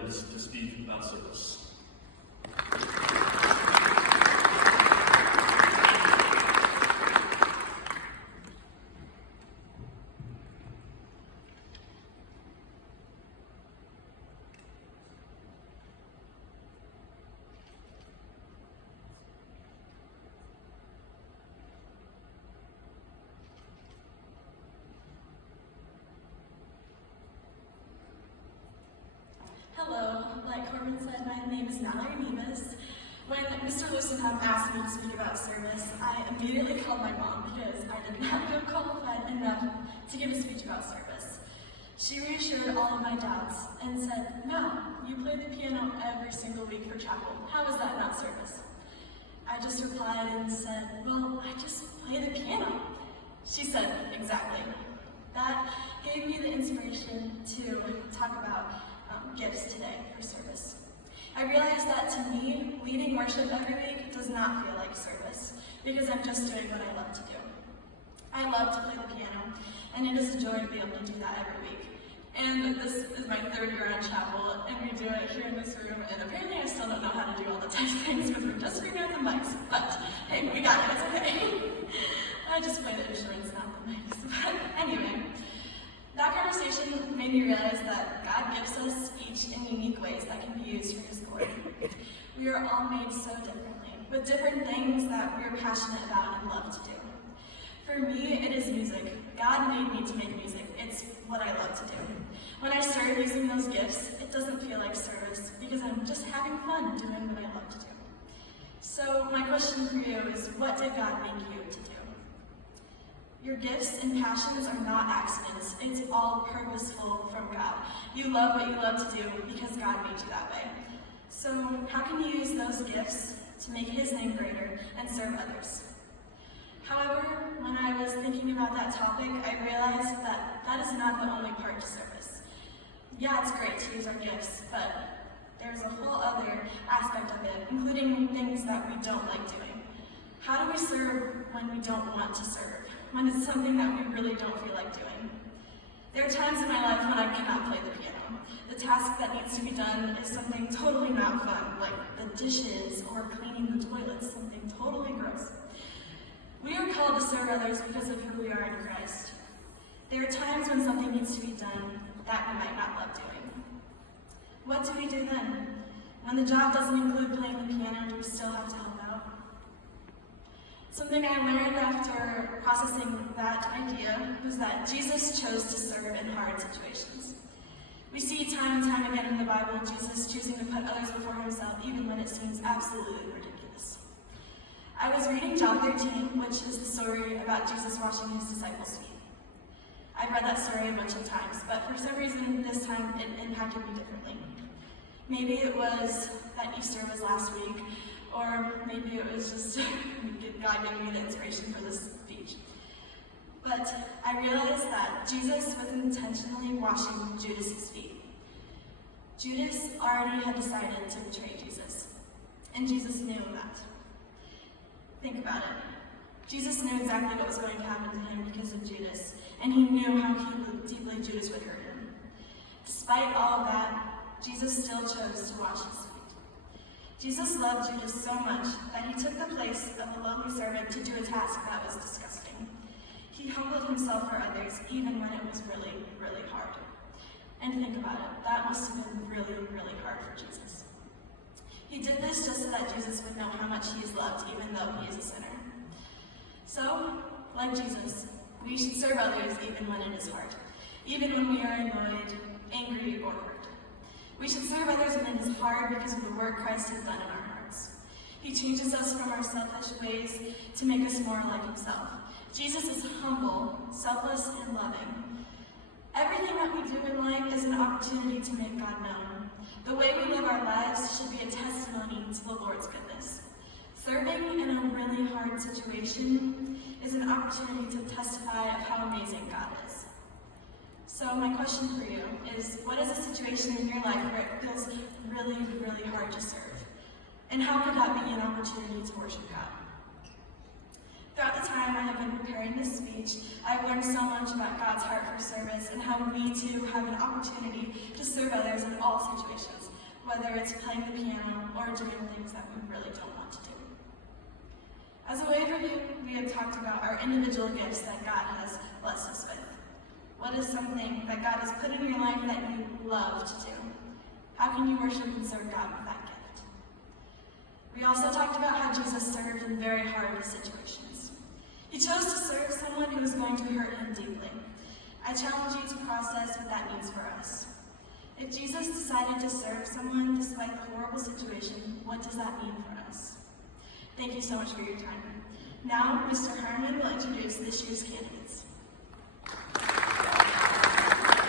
invited to speak about service. Hello, like Corbin said, my name is Mallory Nevis. When Mr. Lusenkamp asked me to speak about service, I immediately called my mom because I did not feel qualified enough to give a speech about service. She reassured all of my doubts and said, "No, you play the piano every single week for chapel. How is that not service?" I just replied and said, "Well, I just play the piano." She said, "Exactly." That gave me the inspiration to talk about gifts today for service. I realized that to me, leading worship every week does not feel like service because I'm just doing what I love to do. I love to play the piano, and it is a joy to be able to do that every week. And this is my third year at chapel, and we do it here in this room, and apparently I still don't know how to do all the tech things because we're just figuring out the mics, but hey, we got it, it's okay. I just play the instruments, not the mics. But anyway, that conversation made me realize that God gives us each in unique ways that can be used for His glory. We are all made so differently, with different things that we are passionate about and love to do. For me, it is music. God made me to make music. It's what I love to do. When I started using those gifts, it doesn't feel like service because I'm just having fun doing what I love to do. So my question for you is, what did God make you to do? Your gifts and passions are not accidents. It's all purposeful from God. You love what you love to do because God made you that way. So how can you use those gifts to make His name greater and serve others? However, when I was thinking about that topic, I realized that that is not the only part to service. Yeah, it's great to use our gifts, but there's a whole other aspect of it, including things that we don't like doing. How do we serve when we don't want to serve? When it's something that we really don't feel like doing? There are times in my life when I cannot play the piano. The task that needs to be done is something totally not fun, like the dishes or cleaning the toilets, something totally gross. We are called to serve others because of who we are in Christ. There are times when something needs to be done that we might not love doing. What do we do then? When the job doesn't include playing the piano, do we still have to help out? Something I learned after processing that idea was that Jesus chose to serve in hard situations. We see time and time again in the Bible Jesus choosing to put others before Himself even when it seems absolutely ridiculous. I was reading John 13, which is the story about Jesus washing His disciples' feet. I've read that story a bunch of times, but for some reason this time it impacted me differently. Maybe it was that Easter was last week, or maybe it was just God giving me the inspiration for this speech. But I realized that Jesus was intentionally washing Judas's feet. Judas already had decided to betray Jesus, and Jesus knew that. Think about it. Jesus knew exactly what was going to happen to him because of Judas, and He knew how deeply Judas would hurt him. Despite all of that, Jesus still chose to wash his feet. Jesus loved Judas so much that He took the place of a lowly servant to do a task that was disgusting. He humbled Himself for others even when it was really, really hard. And think about it, that must have been really, really hard for Jesus. He did this just so that Jesus would know how much He is loved even though He is a sinner. So, like Jesus, we should serve others even when it is hard, even when we are annoyed, angry, or hurt. We should serve others when it is hard because of the work Christ has done in our hearts. He changes us from our selfish ways to make us more like Himself. Jesus is humble, selfless, and loving. Everything that we do in life is an opportunity to make God known. The way we live our lives should be a testimony to the Lord's goodness. Serving in a really hard situation is an opportunity to testify of how amazing God is. So my question for you is, what is a situation in your life where it feels really, really hard to serve? And how could that be an opportunity to worship God? Throughout the time I have been preparing this speech, I've learned so much about God's heart for service and how we too have an opportunity to serve others in all situations, whether it's playing the piano or doing things that we really don't want to do. As a overview, we have talked about our individual gifts that God has blessed us with. What is something that God has put in your life that you love to do? How can you worship and serve God with that gift? We also talked about how Jesus served in very hard situations. He chose to serve someone who was going to hurt him deeply. I challenge you to process what that means for us. If Jesus decided to serve someone despite the horrible situation, what does that mean for us? Thank you so much for your time. Now, Mr. Harmon will introduce this year's candidate.